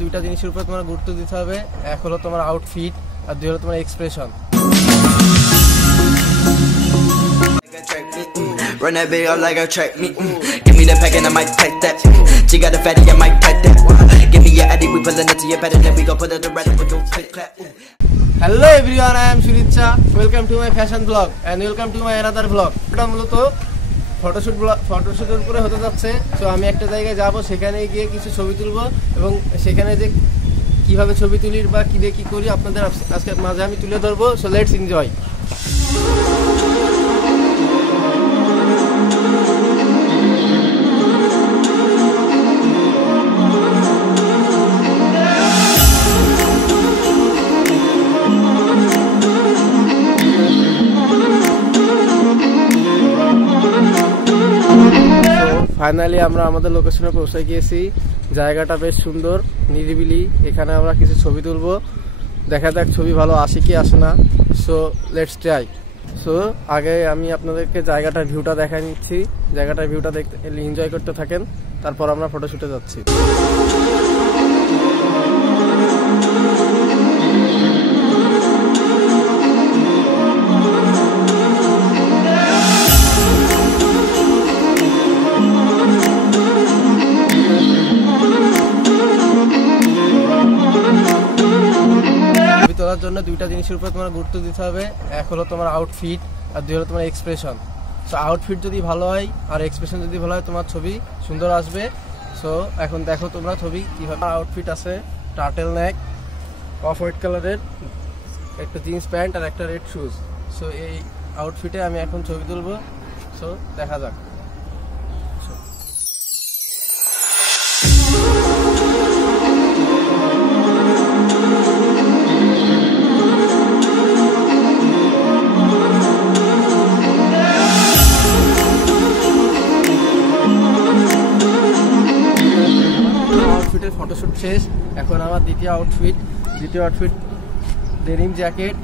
দুইটা জিনিসের উপর তোমার গুরুত্ব দিতে হবে। এক হলো তোমার আউটফিট আর দুই হলো তোমার expression. Run that big up like a track me. Give me the pack and I might pack that. She got a fatty, I might pack that. Give me your addy, we pullin' it to your bed and then we gon' put it to rest with your click clap. Hello everyone, I am Surid Shah. Welcome to my fashion vlog and welcome to my another vlog. এটা মূলত ফটোশুটের উপরে হতে যাচ্ছে। So আমি একটা জায়গায় যাব, সেখানে গিয়ে কিছু ছবি তুলব এবং সেখানে যে কিভাবে ছবি তুলি বা কি দিয়ে কি করি আপনাদের আজকে মাঝে আমি তুলে ধরবো। So let's enjoy. ফাইনালি আমরা আমাদের লোকেশনে পৌঁছে গিয়েছি। জায়গাটা বেশ সুন্দর, নিরিবিলি। এখানে আমরা কিছু ছবি তুলবো, দেখা যাক ছবি ভালো আসে কি আসে না। So let's try. সো আগে আমি আপনাদেরকে জায়গাটার ভিউটা দেখাই নিচ্ছি। জায়গাটার ভিউটা দেখতে এনজয় করতে থাকেন, তারপর আমরা ফটোশুটে যাচ্ছি। তোলার জন্য দুইটা জিনিসের উপর তোমার গুরুত্ব দিতে হবে। এক হলো তোমার আউটফিট আর দুই হলো তোমার এক্সপ্রেশন। সো আউটফিট যদি ভালো হয় আর এক্সপ্রেশন যদি ভালো হয় তোমার ছবি সুন্দর আসবে। সো এখন দেখো তোমরা ছবি কীভাবে। আউটফিট আছে টার্টেল নেক, অফ হোয়াইট কালারের একটা জিন্স প্যান্ট আর একটা রেড শুজ। সো এই আউটফিটে আমি এখন ছবি তুলবো। সো দেখা যাক। ফটোশুট শেষ। এখন আমার দ্বিতীয় outfit denim jacket,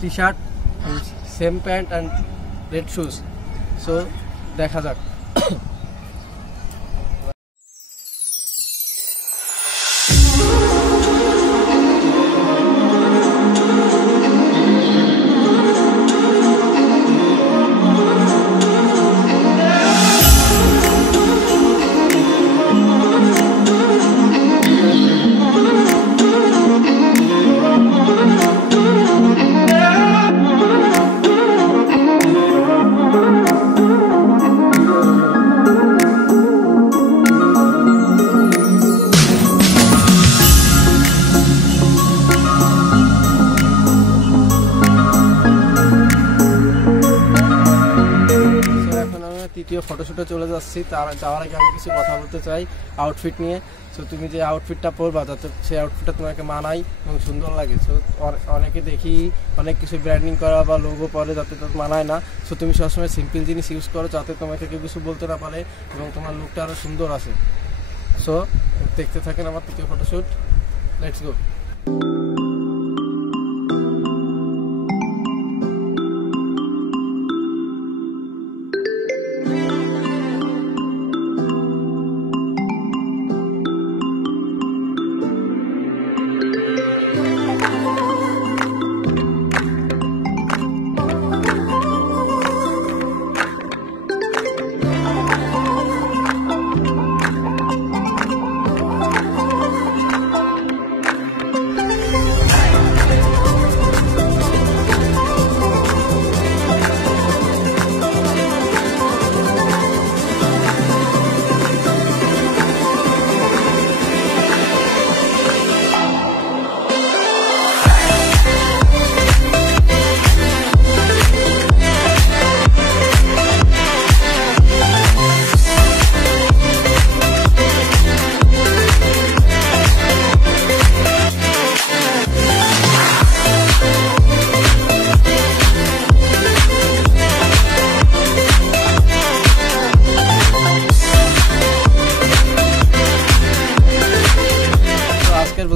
T shirt, same pant and red shoes. So দেখা যাক। তৃতীয় ফটোশুটে চলে যাচ্ছি। যাওয়ার আগে আমি কিছু কথা বলতে চাই আউটফিট নিয়ে। সো তুমি যে আউটফিটটা পরবা যাতে সেই আউটফিটটা তোমাকে মানায় এবং সুন্দর লাগে। সো অনেকে দেখি অনেক কিছু ব্র্যান্ডিং করা বা লোগো পরে যাতে তার মানায় না। সো তুমি সবসময় সিম্পল জিনিস ইউজ করো যাতে তোমাকে কেউ কিছু বলতে না পারে এবং তোমার লুকটা আরও সুন্দর আসে। সো দেখতে থাকেন আমার তৃতীয় ফটোশুট। Let's go.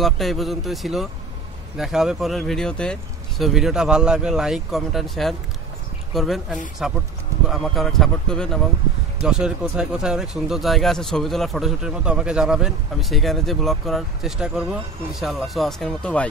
ব্লগটা এই পর্যন্তই ছিল। দেখা হবে পরের ভিডিওতে। সো ভিডিওটা ভালো লাগলে লাইক, কমেন্ট অ্যান্ড শেয়ার করবেন অ্যান্ড আমাকে অনেক সাপোর্ট করবেন এবং যশোরের কোথায় কোথায় অনেক সুন্দর জায়গা আছে ছবি তোলার ফটোশুটের মতো আমাকে জানাবেন, আমি সেইখানে যে ব্লগ করার চেষ্টা করবো ইনশাআল্লাহ। সো আজকের মতো বাই।